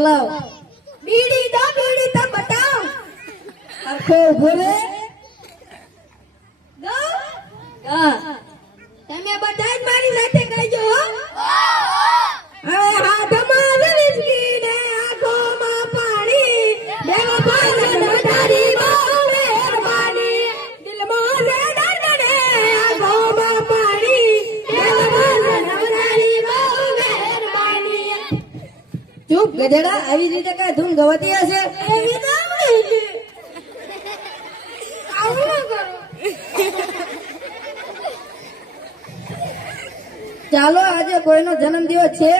બોલાવ બીડી દો બીડી તો બતાવ આખો ઊભો રે. દો હા ગધેડા આવી રીતે કઈ ધૂમ ગવાતી હશે? ચાલો આજે કોઈનો જન્મદિવસ છે?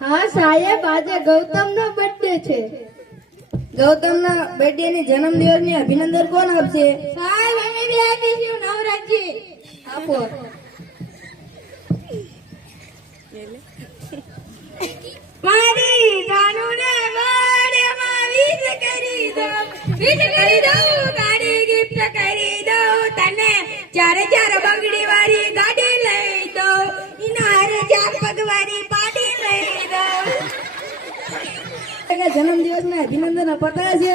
હા સાહેબ આજે ગૌતમ નો બર્થડે છે. ગૌતમના બર્થડે ની જન્મદિવસની અભિનંદન કોણ આપશે? સાહેબ અમે બી આપીશું આપો. મારી જાનુને વાડેમાં વીજ કરી દઉં વીજ કરી દઉં ગાડી ગિફ્ટ કરી દઉં તને ચાર ચાર બંગડી વાળી ગાડી લઈ દઉં એના ચાર પગ વાળી પાડી લઈ દઉં. જન્મદિવસ ના અભિનંદન અપાતા છે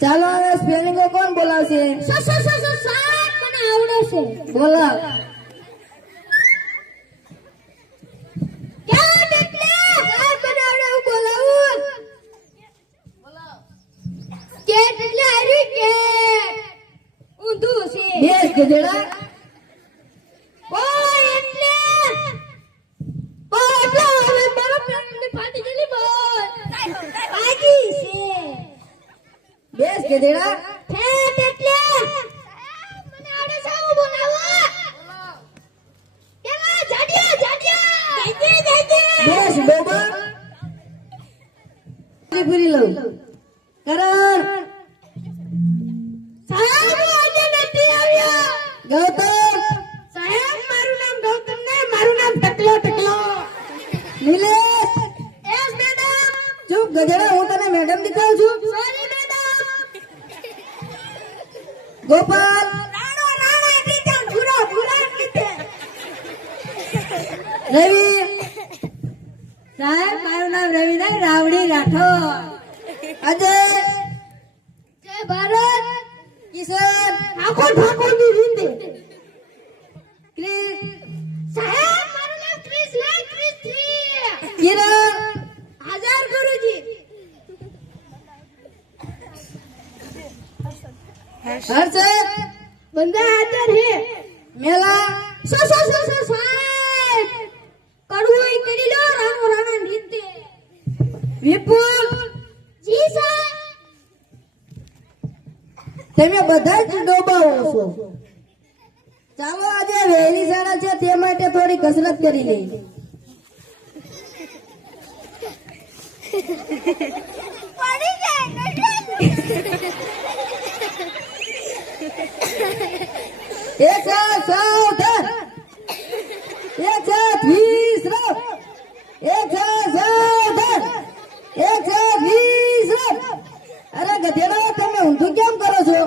ચાલો હવે સ્પેલિંગો કોણ બોલાવશે? મને આવડે છે. બોલાવ ક્યાં એટલે સાહેબ મને આવડે હું બોલાવું કેટ એટલે હારી કેટ ઊંધું છે બેસ ગધેડા બોય એટલે બોય એટલે હવે મારો પ્રેમની ફાટી ગયેલી બોય બાજી છે બેસ ગધેડા ઠેટ એટલે મને આવડે છે હું બોલાવું જાડિયા જાડિયા. જયજી જયજી બેસ ડોબા પૂરી લઉં. કરણ સાહેબ આજે નથી આવ્યો. ગૌતમ. સાહેબ મારું નામ ગૌતમ ને મારું નામ ટકલો ટકલો. નીલેશ. Yes madam. જો ગધેડા હું તને મેડમ દીખાવ છું. गोपाल! रवी! साहेब मारू नाम रवीना रावडी राठोड. अजय! जय भारत! किसन! ठाकूर ठाकूर लिहून दे. क्रिस! साहेब मारू किरण! हजार गुरुजी. લે ક્રિસ થ્રી કિરણ હાજર ગુરુજી હર્ષદ બંદા હાજર હે મેલા સો સો સો સો સાહેબ કડવું ઈ કરી લો રાણો રાણો ની રીંદે વિપુલ જી સાહેબ તમે બધા જ ડોબાઓ છો ચાલો આજે વહેલી શાળા છે તે માટે થોડી કસરત કરી લઈએ એક સાથ સાવધાન એક અરે ગધેડા તમે ઊંધું કેમ કરો છો?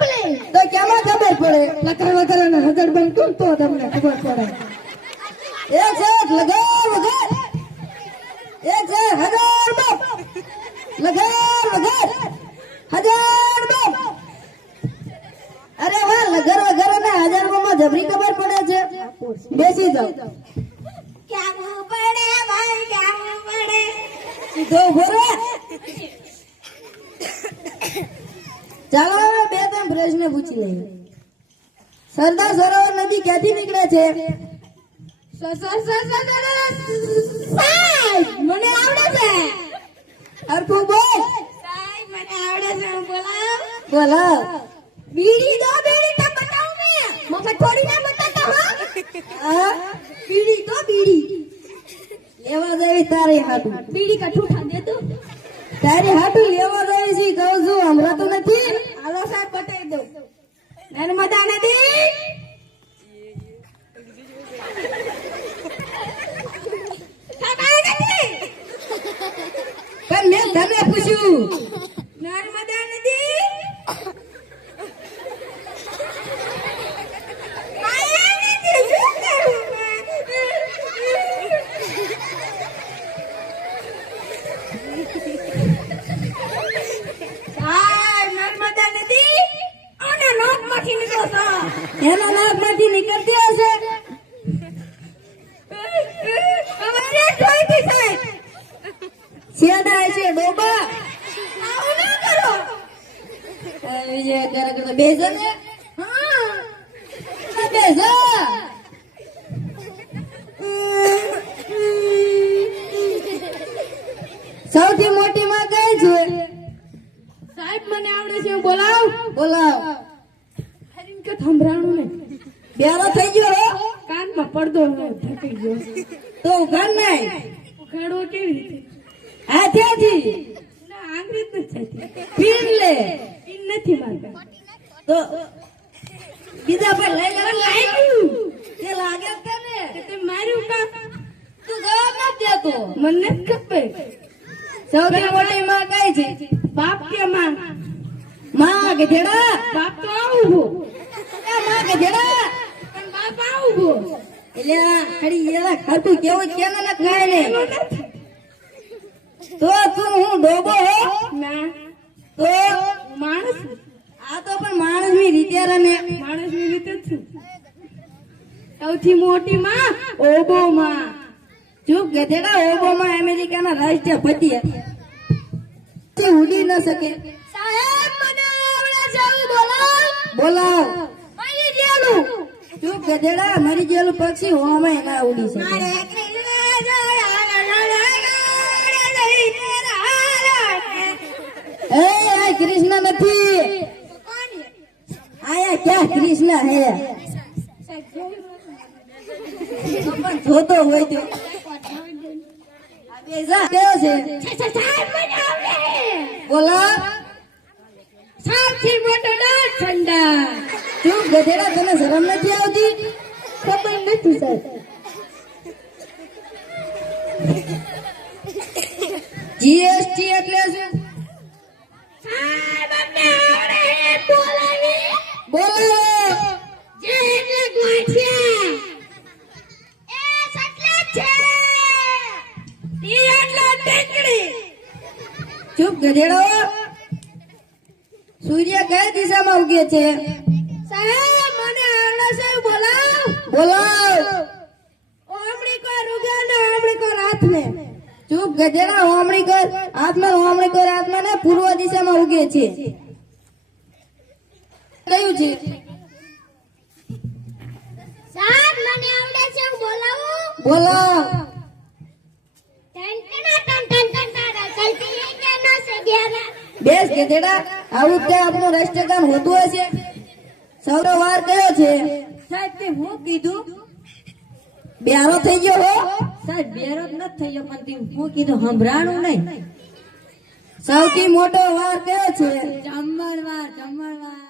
પડે તો કેમાં ખબર પડે? લકર વકર અને હગડ બંધ કોણ તો તમને ખબર પડે. એક સાથ લગાવ. વગર એક સાથ હજાર બાપ. લગાર વગર હજાર બાપ અરે વાહ લગર વગર અને હજારમાં જબરી ખબર પડે છે? બેસી જાવ ક્યાં પડે ભાઈ ક્યાં પડે? સીધો ઊભો ચાલો હવે બે ત્રણ પ્રશ્ન પૂછી લઈએ. સરદાર સરોવર નદી ક્યાંથી નીકળે છે? મને આવડે છે. અર્પુ બોલ. સાહેબ મને આવડે છે હું બોલાવ? બોલો બીડી દો બીડી મફત થોડી ના બતાતા હા? બીડી તો બીડી લેવા દેવી તારે હાટુ. બીડી કઠુઠા દે તું? તારે હાટુ લેવા દેવી છે કહું છું હમરા તો નથી. હાલો સાહેબ બતાવી દઉં. નર્મદા નદી. પણ મેં તમને પૂછ્યું. નર્મદા એના નાકમાંથી નીકળતી હશે. અમારે શેડા છે? ડોબા? આવું ના કરો. કાનમાં પડદો ઢકી ગયો તો ઉઘાડ નાય ઉઘાડવો કેવી રીતે? હાથેથી ના આંગળી જ નથી પીન લે. પિન નથી મારતા. તો બીજા પર લઈ લે લાગ્યું તે લાગે તને. કે તે માર્યું કા? તું જવાબ નથી દેતો મને જ સૌથી મોટી માં કઈ છે? બાપ કે માં? માં કે જેડા બાપ તો આવું ભો માં કે જેડા પણ બાપ આવું એટલે ખડી એલા ખાતું કેવું છે ને ખાય ને તો તું હું ડોબો હો? ના. તો? માણસ? આ તો પણ માણસની રીતે રમે. માણસની રીતે જ છું. સૌથી મોટી માં ઓબો માં ચૂપ ગધેડા ઓબામા અમેરિકાના રાષ્ટ્રપતિ હતા. તે ઉડી ન શકે. સાહેબ મને આવડે છે બોલાવ બોલાવ. ચૂપ ગધેડા મરી ગયેલું પક્ષી હોવામાં એના ઉડી શકે. એ આ કૃષ્ણ નથી. આયા ક્યાં કૃષ્ણ હે? જોતો હોય તો. કેવો છે? બોલા. સૌથી મોટો ઠંડા. ચૂપ ગધેડા તને શરમ નથી આવતી? ખબર નથી સર જીએસટી એટલે શું? બોલો! જે એટલે ગાંઠિયા. એ સટલે છે. ઈ એટલે ટેકડી. ચૂપ ગધેડો સૂર્ય કઈ દિશામાં ઉગે છે? સાહેબ મને આવડે છે બોલાવ બોલાવ ઓમણી કો રૂગા ને ઓમણી કો રાતને ચૂપ ગધેડા હોમણી કર આત્મા હોમણી કર આત્મા ને પૂર્વ દિશામાં ઉગે છે કયું છે સાહેબ મને આવડે છે બોલાવું બોલાવ ટન ટન ટન ટન ટન ચલતી હે કે ના સે ગ્યારા બેસ ગધેડા આવું ત્યાં આપણું રાષ્ટ્રગાન હોતું હશે સૌનો વાર કયો છે? સાહેબ તે હું કીધું? બેરો થઈ ગયો હો. સાહેબ બેરો જ નથી ગયો પણ તે હું કીધું સંભળાણું નહીં. સૌથી મોટો વાર કયો છે? જમણવાર જમણવાર.